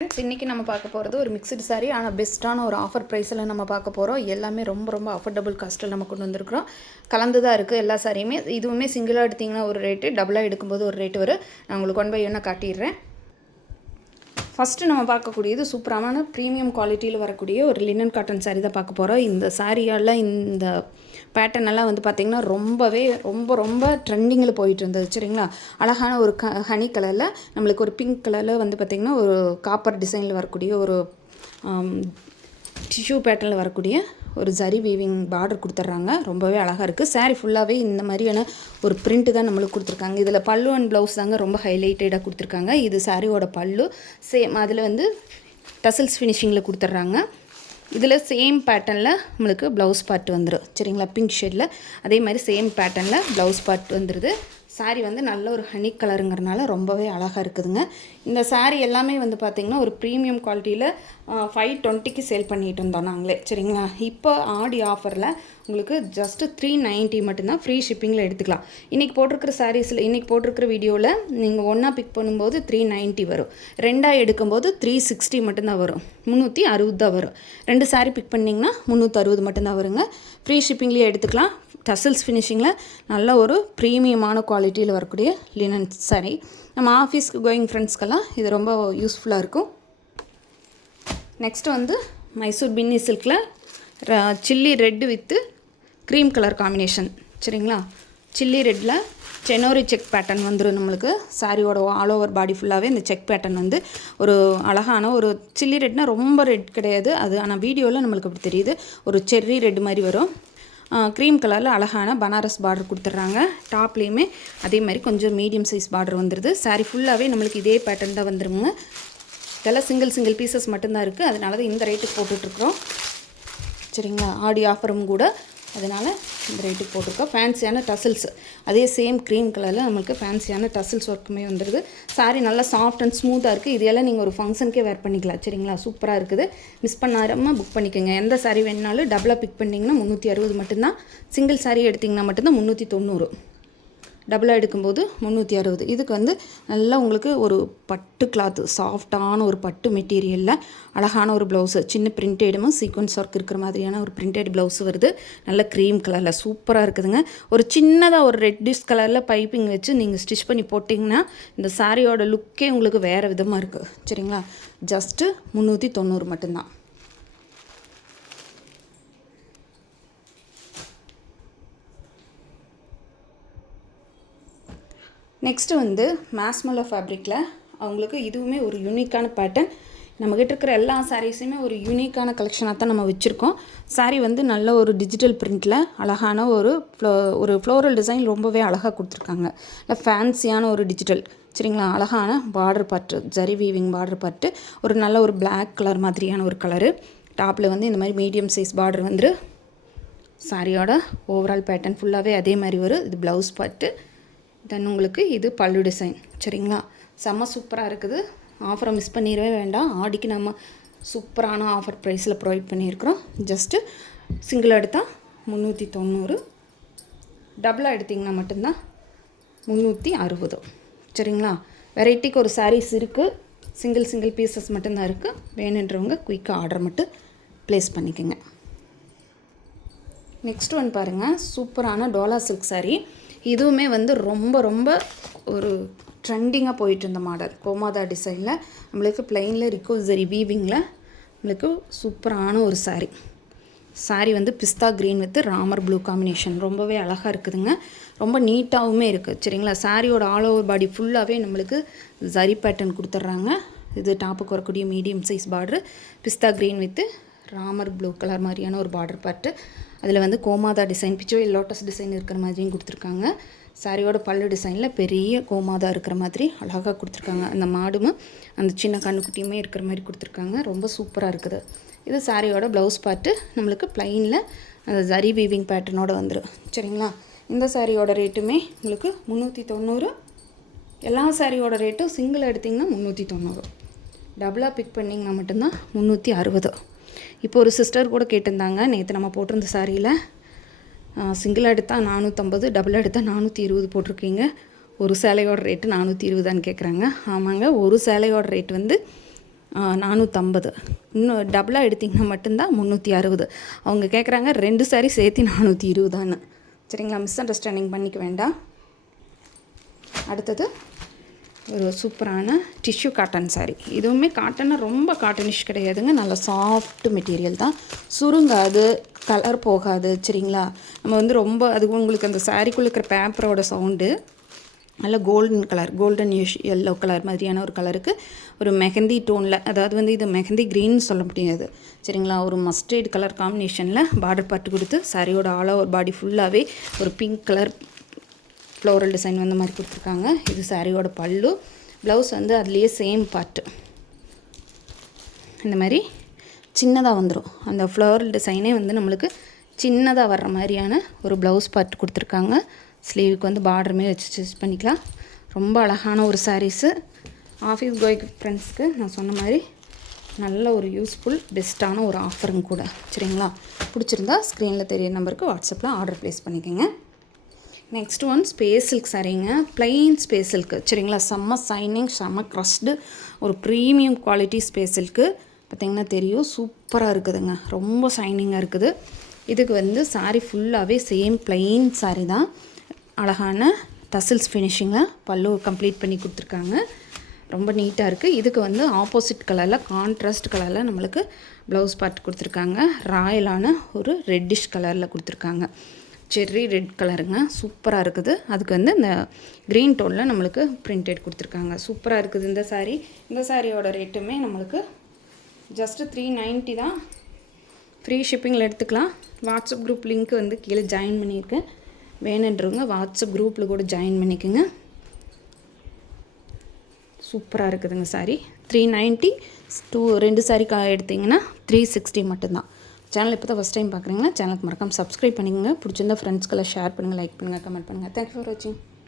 இன்றைக்கி நம்ம பார்க்க போகிறது ஒரு மிக்சடு சாரீ, ஆனால் பெஸ்ட்டான ஒரு ஆஃபர் ப்ரைஸில் நம்ம பார்க்க போகிறோம். எல்லாமே ரொம்ப ரொம்ப அஃபோர்டபுள் காஸ்ட்டில் நம்ம கொண்டு வந்திருக்கிறோம். கலந்து தான் இருக்குது எல்லா சாரியுமே. இதுவுமே சிங்கிளாக எடுத்திங்கன்னா ஒரு ரேட்டு, டபுளாக எடுக்கும்போது ஒரு ரேட்டு வரும். நான் உங்களுக்கு 1 by 1 காட்டிடுறேன். ஃபஸ்ட்டு நம்ம பார்க்கக்கூடியது சூப்பரான ப்ரீமியம் குவாலிட்டியில் வரக்கூடிய ஒரு லினன் காட்டன் சாரீ தான் பார்க்க போகிறோம். இந்த சாரியால் இந்த பேட்டர்ன் எல்லாம் வந்து பார்த்திங்கன்னா ரொம்ப ரொம்ப ட்ரெண்டிங்கில் போயிட்டு இருந்தது. சரிங்களா, அழகான ஒரு ஹனி கலரில், நம்மளுக்கு ஒரு பிங்க் கலரில் வந்து பார்த்திங்கன்னா ஒரு காப்பர் டிசைனில் வரக்கூடிய ஒரு டிஷ்யூ பேட்டர்னில் வரக்கூடிய ஒரு ஜரி வீவிங் பார்டர் கொடுத்துட்றாங்க. ரொம்பவே அழகாக இருக்குது. சாரீ ஃபுல்லாகவே இந்த மாதிரியான ஒரு பிரிண்ட்டு தான் நம்மளுக்கு கொடுத்துருக்காங்க. இதில் பல்லு அண்ட் ப்ளவுஸ் தாங்க ரொம்ப ஹைலைட்டடாக கொடுத்துருக்காங்க. இது சாரியோட பல்லு சேம், அதில் வந்து டசல்ஸ் ஃபினிஷிங்கில் கொடுத்துட்றாங்க. இதில் சேம் பேட்டர்னில் நம்மளுக்கு ப்ளவுஸ் பார்ட் வந்துடும். சரிங்களா, பிங்க் ஷேடில் அதே மாதிரி சேம் பேட்டர்னில் ப்ளவுஸ் பார்ட் வந்துடுது. சாரீ வந்து நல்ல ஒரு ஹனி கலருங்கிறனால ரொம்பவே அழகாக இருக்குதுங்க. இந்த சாரீ எல்லாமே வந்து பார்த்திங்கன்னா ஒரு ப்ரீமியம் குவாலிட்டியில் 520க்கு சேல் பண்ணிகிட்டு இருந்தோம் நாங்களே. சரிங்களா, இப்போ ஆடி ஆஃபரில் உங்களுக்கு ஜஸ்ட்டு 390 மட்டும்தான் ஃப்ரீ ஷிப்பிங்கில் எடுத்துக்கலாம். இன்றைக்கி போட்டிருக்கிற சாரீஸில், இன்றைக்கி போட்டிருக்கிற வீடியோவில் நீங்கள் ஒன்றா பிக் பண்ணும்போது 390 வரும், ரெண்டாக எடுக்கும்போது 360 மட்டும்தான் வரும், 360 தான் வரும். 2 சாரீ பிக் பண்ணிங்கன்னா 360 மட்டும்தான் வருங்க. ஃப்ரீ ஷிப்பிங்லேயே எடுத்துக்கலாம். டசல்ஸ் ஃபினிஷிங்கில் நல்ல ஒரு ப்ரீமியமான குவாலிட்டியில் வரக்கூடிய லினன் சாரீ. நம்ம ஆஃபீஸ்க்கு கோயிங் ஃப்ரெண்ட்ஸ்க்கெல்லாம் இது ரொம்ப யூஸ்ஃபுல்லாக இருக்கும். நெக்ஸ்ட்டு வந்து மைசூர் பின்னி சில்கில் chilli red with cream colour combination. சரிங்களா, சில்லி ரெட்டில் செனோரி செக் பேட்டர்ன் வந்துடும் நம்மளுக்கு. சாரியோட ஆல் ஓவர் பாடி ஃபுல்லாகவே இந்த செக் பேட்டர்ன் வந்து ஒரு அழகான ஒரு சில்லி ரெட்னால் ரொம்ப ரெட் கிடையாது அது, ஆனால் வீடியோவில் நம்மளுக்கு அப்படி தெரியுது, ஒரு செர்ரி ரெட் மாதிரி வரும். க்ரீம் கலரில் அழகான பனாரஸ் பார்டர் கொடுத்துட்றாங்க. டாப்லேயுமே அதே மாதிரி கொஞ்சம் மீடியம் சைஸ் பார்டர் வந்துடுது. சாரீ ஃபுல்லாகவே நம்மளுக்கு இதே பேட்டர்ன் தான் வந்துடுங்க. இதெல்லாம் சிங்கிள் பீசஸ் மட்டும்தான் இருக்குது, அதனால தான் இந்த ரேட்டுக்கு போட்டுட்ருக்குறோம். சரிங்களா, ஆடி ஆஃபரும் கூட, அதனால் இந்த ரேட்டுக்கு போட்டிருக்கோம். ஃபேன்சியான டசல்ஸ், அதே சேம் க்ரீம் கலரில் நம்மளுக்கு ஃபேன்சியான டசல்ஸ் ஒர்க்குமே வந்துடுது. சாரீ நல்லா சாஃப்ட் அண்ட் ஸ்மூத்தாக இருக்குது. இதெல்லாம் நீங்கள் ஒரு ஃபங்க்ஷனுக்கே வேர் பண்ணிக்கலாம். சரிங்களா, சூப்பராக இருக்குது. மிஸ் பண்ணாமல் புக் பண்ணிக்கோங்க. எந்த சாரீ வேணுனாலும் டபுளாக பிக் பண்ணிங்கன்னா 360 மட்டும்தான். சிங்கிள் சாரீ எடுத்திங்கன்னா மட்டும்தான் 390. டபுளாக எடுக்கும்போது 360. இதுக்கு வந்து நல்லா உங்களுக்கு ஒரு பட்டு கிளாத்து, சாஃப்டான ஒரு பட்டு மெட்டீரியலில் அழகான ஒரு ப்ளவுஸு, சின்ன பிரிண்டேடும் சீக்வன்ஸ் ஒர்க் இருக்கிற மாதிரியான ஒரு பிரிண்டட் ப்ளவுஸ் வருது. நல்ல க்ரீம் கலரில் சூப்பராக இருக்குதுங்க. ஒரு சின்னதாக ஒரு ரெட்டிஷ் கலரில் பைப்பிங் வச்சு நீங்கள் ஸ்டிச் பண்ணி போட்டிங்கன்னா இந்த சாரியோட லுக்கே உங்களுக்கு வேறு விதமாக இருக்குது. சரிங்களா, ஜஸ்ட்டு 390 மட்டும்தான். நெக்ஸ்ட்டு வந்து மேஸ்மலோ ஃபேப்ரிக்கில் அவங்களுக்கு இதுவுமே ஒரு யூனிக்கான பேட்டர்ன். நம்மக்கிட்ட இருக்கிற எல்லா சாரீஸுமே ஒரு யூனிக்கான கலெக்ஷனாக தான் நம்ம வச்சுருக்கோம். சாரீ வந்து நல்ல ஒரு டிஜிட்டல் பிரிண்டில் அழகான ஒரு ஃப்ளோரல் டிசைன் ரொம்பவே அழகாக கொடுத்துருக்காங்க. இல்லை ஃபேன்சியான ஒரு டிஜிட்டல். சரிங்களா, அழகான border part, zari weaving border part, ஒரு நல்ல ஒரு பிளாக் கலர் மாதிரியான ஒரு கலரு. டாப்பில் வந்து இந்த மாதிரி மீடியம் சைஸ் பார்டர் வந்துரு. சாரியோட ஓவரால் பேட்டர்ன் ஃபுல்லாகவே அதே மாதிரி வரும். இது ப்ளவுஸ் பார்ட்டு, தென் உங்களுக்கு இது பல்லு டிசைன். சரிங்களா, செம்ம சூப்பராக இருக்குது. ஆஃபரை மிஸ் பண்ணிடவே வேண்டாம். ஆடிக்கு நம்ம சூப்பரான ஆஃபர் ப்ரைஸில் ப்ரொவைட் பண்ணியிருக்கிறோம். ஜஸ்ட்டு சிங்கிள் எடுத்தால் 390, டபுளாக எடுத்திங்கன்னா மட்டும்தான் 360. சரிங்களா, வெரைட்டிக்கு ஒரு சாரீஸ் இருக்குது. சிங்கிள் பீசஸ் மட்டும்தான் இருக்குது. வேணுன்றவங்க குயிக்காக ஆர்டர் மட்டும் ப்ளேஸ் பண்ணிக்கோங்க. நெக்ஸ்ட் ஒன் பாருங்கள், சூப்பரான டோலா சில்க் சாரீ. இதுவுமே வந்து ரொம்ப ரொம்ப ஒரு ட்ரெண்டிங்காக போயிட்டு இருந்த மாடல். கோமாதா டிசைனில் நம்மளுக்கு பிளெயினில் ரிக்கோசரி வீவிங்கில் நம்மளுக்கு சூப்பரான ஒரு சாரீ வந்து பிஸ்தா green with Ramar blue combination. ரொம்பவே அழகாக இருக்குதுங்க. ரொம்ப நீட்டாகவுமே இருக்குது. சரிங்களா, சாரியோட ஆல் ஓவர் பாடி ஃபுல்லாகவே நம்மளுக்கு ஜரி பேட்டர்ன் கொடுத்துட்றாங்க. இது டாப்புக்கு வரக்கூடிய medium size border, pista green with Ramar blue colour மாதிரியான ஒரு பார்டர் பார்ட்டு. அதில் வந்து கோமாதா டிசைன், பிச்சோயில் லோட்டஸ் டிசைன் இருக்கிற மாதிரியும் கொடுத்துருக்காங்க. சாரியோட பல்லு டிசைனில் பெரிய கோமாதா இருக்கிற மாதிரி அழகாக கொடுத்துருக்காங்க. அந்த மாடும் அந்த சின்ன கண்ணுக்குட்டியுமே இருக்கிற மாதிரி கொடுத்துருக்காங்க. ரொம்ப சூப்பராக இருக்குது. இது சாரியோட ப்ளவுஸ் பார்ட்டு நம்மளுக்கு ப்ளைனில் அந்த ஜரி வீவிங் பேட்டர்னோடு வந்துடும். சரிங்களா, இந்த சாரியோட ரேட்டுமே உங்களுக்கு 390. எல்லா சாரியோட ரேட்டும் சிங்கிள் எடுத்திங்கன்னா 390, டபுளாக பிக் பண்ணிங்கன்னா மட்டும்தான் 360. இப்போ ஒரு சிஸ்டர் கூட கேட்டிருந்தாங்க, நேற்று நம்ம போட்டிருந்த சாரியில் சிங்கிள் எடுத்தால் 450, டபுள் எடுத்தால் 420 போட்டிருக்கீங்க, ஒரு சேலையோட ரேட்டு 420 கேட்குறாங்க. ஆமாங்க, ஒரு சேலையோட ரேட் வந்து 450. இன்னும் டபுளாக எடுத்திங்கன்னா மட்டும்தான் 360. அவங்க கேட்குறாங்க 2 சாரீ சேர்த்து 420 சரிங்களா. மிஸ் அண்டர்ஸ்டாண்டிங் பண்ணிக்க வேண்டாம். அடுத்தது ஒரு சூப்பரான டிஷ்யூ காட்டன் சாரீ. இதுவுமே காட்டன்னா ரொம்ப காட்டனிஷ் கிடையாதுங்க, நல்ல சாஃப்ட் மெட்டீரியல் தான், சுருங்காது, கலர் போகாது சரிங்களா. நம்ம வந்து ரொம்ப அது உங்களுக்கு அந்த சாரீக்குள்ளே இருக்கிற பேப்பரோட சவுண்டு நல்ல golden colour, golden yellow colour மாதிரியான ஒரு கலருக்கு ஒரு மெஹந்தி டோனில், அதாவது வந்து இது மெஹந்தி க்ரீன்னு சொல்ல முடியாது சரிங்களா, ஒரு மஸ்டர்ட் கலர் காம்பினேஷனில் பார்டர் பார்த்து கொடுத்து சாரியோட ஆல் ஓவர் பாடி ஃபுல்லாகவே ஒரு பிங்க் கலர் ஃப்ளோரல் டிசைன் வந்த மாதிரி கொடுத்துருக்காங்க. இது சாரியோட பல்லு. ப்ளவுஸ் வந்து அதுலேயே சேம் பார்ட்டு இந்த மாதிரி சின்னதாக வந்துடும். அந்த ஃப்ளோரல் டிசைனே வந்து நம்மளுக்கு சின்னதாக வர்ற மாதிரியான ஒரு ப்ளவுஸ் பார்ட் கொடுத்துருக்காங்க. ஸ்லீவுக்கு வந்து பார்டருமே வச்சு ஸ்டிச் பண்ணிக்கலாம். ரொம்ப அழகான ஒரு சாரீஸு. ஆஃபீஸ் கோயிங் ஃப்ரெண்ட்ஸ்க்கு நான் சொன்ன மாதிரி நல்ல ஒரு யூஸ்ஃபுல் பெஸ்ட்டான ஒரு ஆஃபருங்க கூட சரிங்களா. பிடிச்சிருந்தா ஸ்க்ரீனில் தெரிய நம்பருக்கு வாட்ஸ்அப்பில் ஆர்டர் ப்ளேஸ் பண்ணிக்கோங்க. நெக்ஸ்ட் ஒன் ஸ்பேஸ் சில்க் சாரீங்க, பிளைன் ஸ்பேஸ் சில்க்கு சரிங்களா. செம்ம சைனிங், செம்ம க்ரஸ்டு, ஒரு ப்ரீமியம் குவாலிட்டி ஸ்பேஸ் சில்க்கு. பார்த்திங்கன்னா தெரியும், சூப்பராக இருக்குதுங்க, ரொம்ப சைனிங்காக இருக்குது. இதுக்கு வந்து சாரீ ஃபுல்லாகவே சேம் பிளைன் சாரீ தான், அழகான டசில்ஸ் ஃபினிஷிங்கில் பல்லு கம்ப்ளீட் பண்ணி கொடுத்துருக்காங்க. ரொம்ப நீட்டாக இருக்குது. இதுக்கு வந்து ஆப்போசிட் கலரில் கான்ட்ராஸ்ட் கலரில் நம்மளுக்கு ப்ளவுஸ் பார்ட் கொடுத்துருக்காங்க. ராயலான ஒரு ரெட்டிஷ் கலரில் கொடுத்துருக்காங்க, செர்ரி ரெட் கலருங்க, சூப்பராக இருக்குது. அதுக்கு வந்து இந்த க்ரீன் டோனில் நம்மளுக்கு பிரிண்டட் கொடுத்துருக்காங்க. சூப்பராக இருக்குது இந்த சாரீ. இந்த சாரியோட ரேட்டுமே நம்மளுக்கு ஜஸ்ட்டு 390 தான். ஃப்ரீ ஷிப்பிங்கில் எடுத்துக்கலாம். வாட்ஸ்அப் குரூப் லிங்க் வந்து கீழே ஜாயின் பண்ணியிருக்கேன், வேணுன்றவங்க வாட்ஸ்அப் குரூப்பில் கூட ஜாயின் பண்ணிக்கோங்க. சூப்பராக இருக்குதுங்க சாரீ. 390 2 சாரீ எடுத்திங்கன்னா 360 மட்டும்தான். சேனல் இப்போ தான் ஃபஸ்ட் டைம் பார்க்குறீங்கன்னா சேனலுக்கு மறக்காமல் சப்ஸ்கிரைப் பண்ணிக்கோங்க. பிடிச்சிருந்தா ஃப்ரெண்ட்ஸ்க்கெல்லாம் ஷேர் பண்ணுங்கள், லைக் பண்ணுங்கள், கமெண்ட் பண்ணுங்கள். தேங்க்யூ ஃபார் வாட்சிங்.